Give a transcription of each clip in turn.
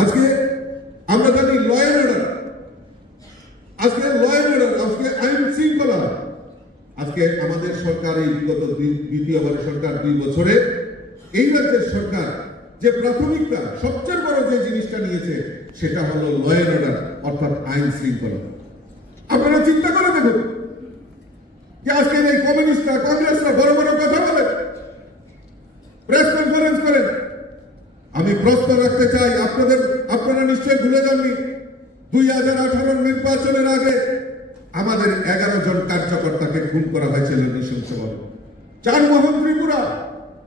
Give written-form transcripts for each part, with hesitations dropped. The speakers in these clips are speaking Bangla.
আজকে আমরা জানি ল এন্ড অর্ডার, আজকে ল এন্ড অর্ডার, আজকে আইন শৃঙ্খলা। আজকে আমাদের সরকার এই বিগত দ্বিতীয়বারের সরকার 2 বছরে এই রাজ্যের সরকার যে প্রাথমিকতা সবচেয়ে বড় যে জিনিসটা নিয়েছে সেটা হলো ল এন্ড অর্ডার, অর্থাৎ আইন শৃঙ্খলা। আপনারা চিন্তা করে দেখুন যে আজকে এই কমিউনিস্টরা কংগ্রেসরা বড় বড় কথা বলে, প্রেস কনফারেন্স করেন। আমি প্রশ্ন রাখতে চাই, আপনারা নিশ্চয়ই ভুলে যাননি 2018 নির্বাচনের আগে আমাদের 11 জন কার্যকর্তাকে খুন করা হয়েছিল নৃশংসভাবে। চারমোহন ত্রিপুরা,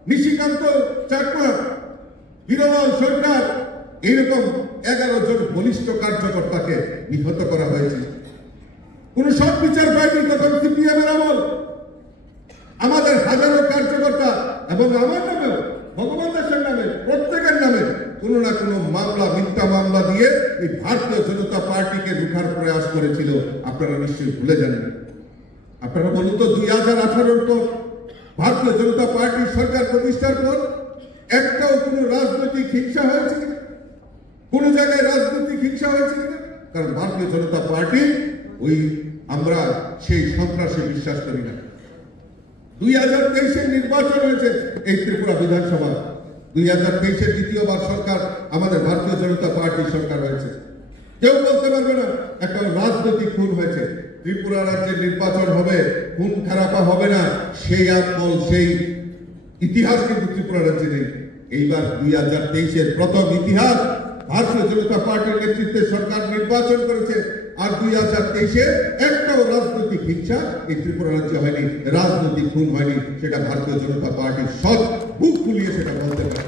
নিশিকান্ত চাকমা, হিরলাল সরকার, এইরকম 11 জন বলিষ্ঠ কার্যকর্তাকে নিহত করা হয়েছে। কোন সব বিচার পায়নি তখন সিপিএম এর আমল। আমাদের হাজারো কার্যকর্তা এবং আমার নামেও, ভগবান দাসের নামে, প্রত্যেকের নামে কোনো না কোনো মামলা, মিথ্যা মামলা দিয়ে এই ভারতীয় জনতা পার্টিকে রুখার প্রয়াস করেছিল। আপনারা নিশ্চয়ই ভুলে জানেন। আপনারা বলুন তো 2018 পর ভারতীয় জনতা পার্টির সরকার প্রতিষ্ঠার পর একটাও কোনো রাজনৈতিক হিংসা হয়েছে কিনা? কোন জায়গায় রাজনৈতিক হিংসা হয়েছে কিনা? কারণ ভারতীয় জনতা পার্টি আমরা সেই সন্ত্রাসে বিশ্বাস করি না। 2023 নির্বাচন হয়েছে এই ত্রিপুরা বিধানসভা। 2023 দ্বিতীয়বার সরকার আমাদের ভারতীয় জনতা পার্টির সরকার হয়েছে। কেউ বলতে পারবে না একটা রাজনৈতিক খুন হয়েছে। ত্রিপুরা রাজ্যের নির্বাচন হবে, খুন খারাপা হবে না, সেই আমল, সেই ইতিহাস কিন্তু ত্রিপুরা রাজ্যে নেই। এইবার 2023 প্রথম ইতিহাস ভারতীয় জনতা পার্টির নেতৃত্বে সরকার নির্বাচন করেছে। আর 2023 একটাও রাজনৈতিক হিংসা এই ত্রিপুরা রাজ্যে হয়নি, রাজনৈতিক খুন হয়নি। সেটা ভারতীয় জনতা পার্টির সব বুক খুলিয়ে সেটা বলতে পারে।